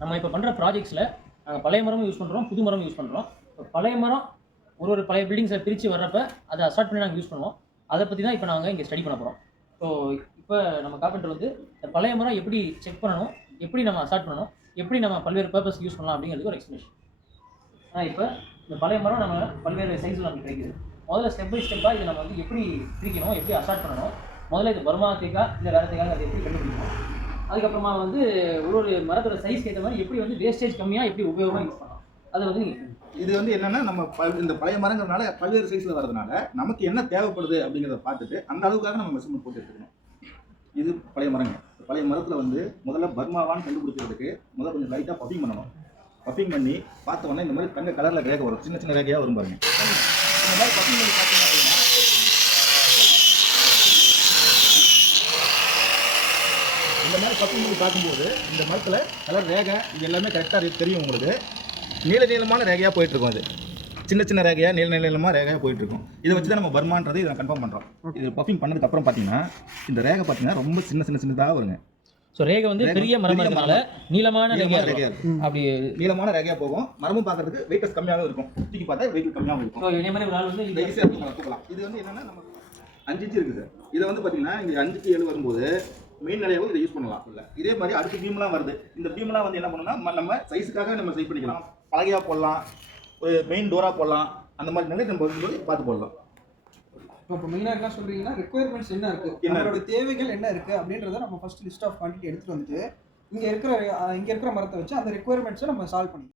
நம்ம இப்போ பண்ணுற ப்ராஜெக்ட்ஸில் நாங்கள் பழைய மரமும் யூஸ் பண்ணுறோம், புது மரமும் யூஸ் பண்ணுறோம். இப்போ பழைய மரம் ஒரு பழைய பில்டிங்ஸை பிரித்து வர்றப்ப அதை அசார்ட் பண்ணி நாங்கள் யூஸ் பண்ணுவோம். அதை பற்றி தான் இப்போ நாங்கள் இங்கே ஸ்டடி பண்ண போகிறோம். ஸோ இப்போ நம்ம கார்பெண்டர் வந்து இந்த பழைய மரம் எப்படி செக் பண்ணணும், எப்படி நம்ம அசார்ட் பண்ணணும், எப்படி நம்ம பல்வேறு பர்பஸ்க்கு யூஸ் பண்ணலாம் அப்படிங்கிறதுக்கு ஒரு எக்ஸ்பிளேஷன். இப்போ இந்த பழைய மரம் நம்ம பல்வேறு சைஸில் நமக்கு கிடைக்குது. முதல்ல ஸ்டெப் பை ஸ்டெப்பாக இதை நம்ம வந்து எப்படி பிரிக்கணும், எப்படி அசார்ட் பண்ணணும், முதல்ல இது பர்மா தேக்கா இல்லை வேறு தேக்காங்க அதை எப்படி கண்டுபிடிக்கணும். அதுக்கப்புறமா வந்து ஒரு மரத்தோட சைஸ்க்கு ஏற்ற மாதிரி எப்படி வந்து வேஸ்டேஜ் கம்மியாக எப்படி உபயோகமாக யூஸ் பண்ணலாம். அதை வந்து நீங்கள் இது வந்து என்னன்னா நம்ம இந்த பழைய மரங்கிறதுனால பல்வேறு சைஸில் வரதுனால நமக்கு என்ன தேவைப்படுது அப்படிங்கிறத பார்த்துட்டு அந்த அளவுக்காக நம்ம மெஷர்மெண்ட் போட்டு எடுத்துக்கணும். இது பழைய மரங்க. பழைய மரத்தில் வந்து முதல்ல பர்மாவான்னு கண்டுபிடிக்கிறதுக்கு முதல்ல கொஞ்சம் லைட்டாக பஃபிங் பண்ணணும். பஃபிங் பண்ணி பார்த்தோன்னா இந்த மாதிரி தங்க கலரில் ரேகை வரும், சின்ன சின்ன ரேகையாக வரும் பாருங்க. இந்த மாதிரி பஃபிங் பண்ணி பார்த்தீங்க அப்படின்னா இந்த மாதிரி பஃபிங் பண்ணி பார்க்கும்போது இந்த மரத்தில் கலர் ரேகை இது எல்லாமே கரெக்டாக தெரியும் உங்களுக்கு. நீளமான ரேகையாக போயிட்டுருக்கும். அது சின்ன சின்ன ரேகையாக நீளமாக ரேகையாக போயிட்டுருக்கும். இதை வச்சு தான் நம்ம பர்மான்றது இதை கன்ஃபார்ம் பண்ணுறோம். இது பஃபிங் பண்ணதுக்கப்புறம் பார்த்தீங்கன்னா இந்த ரேகை பார்த்தீங்கன்னா ரொம்ப சின்னதாக வருங்க. ஸோ ரேகை வந்து பெரிய மரம்னால நீளமான ரேகையாக அப்படி நீளமான ரேகையாக போகும். மரமும் பார்க்கறதுக்கு வெயிட்லெஸ் கம்மியாகவும் இருக்கும். தூக்கி பார்த்தா வெயிட் கம்மியாகவும் இருக்கும். ஸோ இதே மாதிரி ஒரு ஆள் வந்து ஈஸியாக தூக்கலாம். இது வந்து என்னென்னா நம்ம 5 இன்ச்சு இருக்குது சார். இதை வந்து பார்த்தீங்கன்னா இங்கே 5க்கு 7 வரும்போது மெயின் நிலையாகவும் இதை யூஸ் பண்ணலாம். இல்லை இதே மாதிரி அடுத்த பீம்லாம் வருது. இந்த பீம்லாம் வந்து என்ன பண்ணணும்னா நம்ம சைஸுக்காக நம்ம சைஸ் பண்ணிக்கலாம். பலகையாக போடலாம், ஒரு மெயின் டோராக போடலாம். அந்த மாதிரி நிலை நம்ம வரும்போது பார்த்து போடலாம். இப்போ மெயினாக என்ன சொல்கிறீங்கன்னா ரெக்குயர்மெண்ட்ஸ் என்ன இருக்குது, நம்மளோட தேவைகள் என்ன இருக்குது அப்படின்றத நம்ம ஃபர்ஸ்ட் லிஸ்ட் ஆஃப் குவான்டிட்டி எடுத்துகிட்டு வந்துட்டு இங்கே இருக்கிற மரத்தை வச்சு அந்த ரெக்குயர்மெண்ட்ஸை நம்ம சால்வ் பண்ணிக்கலாம்.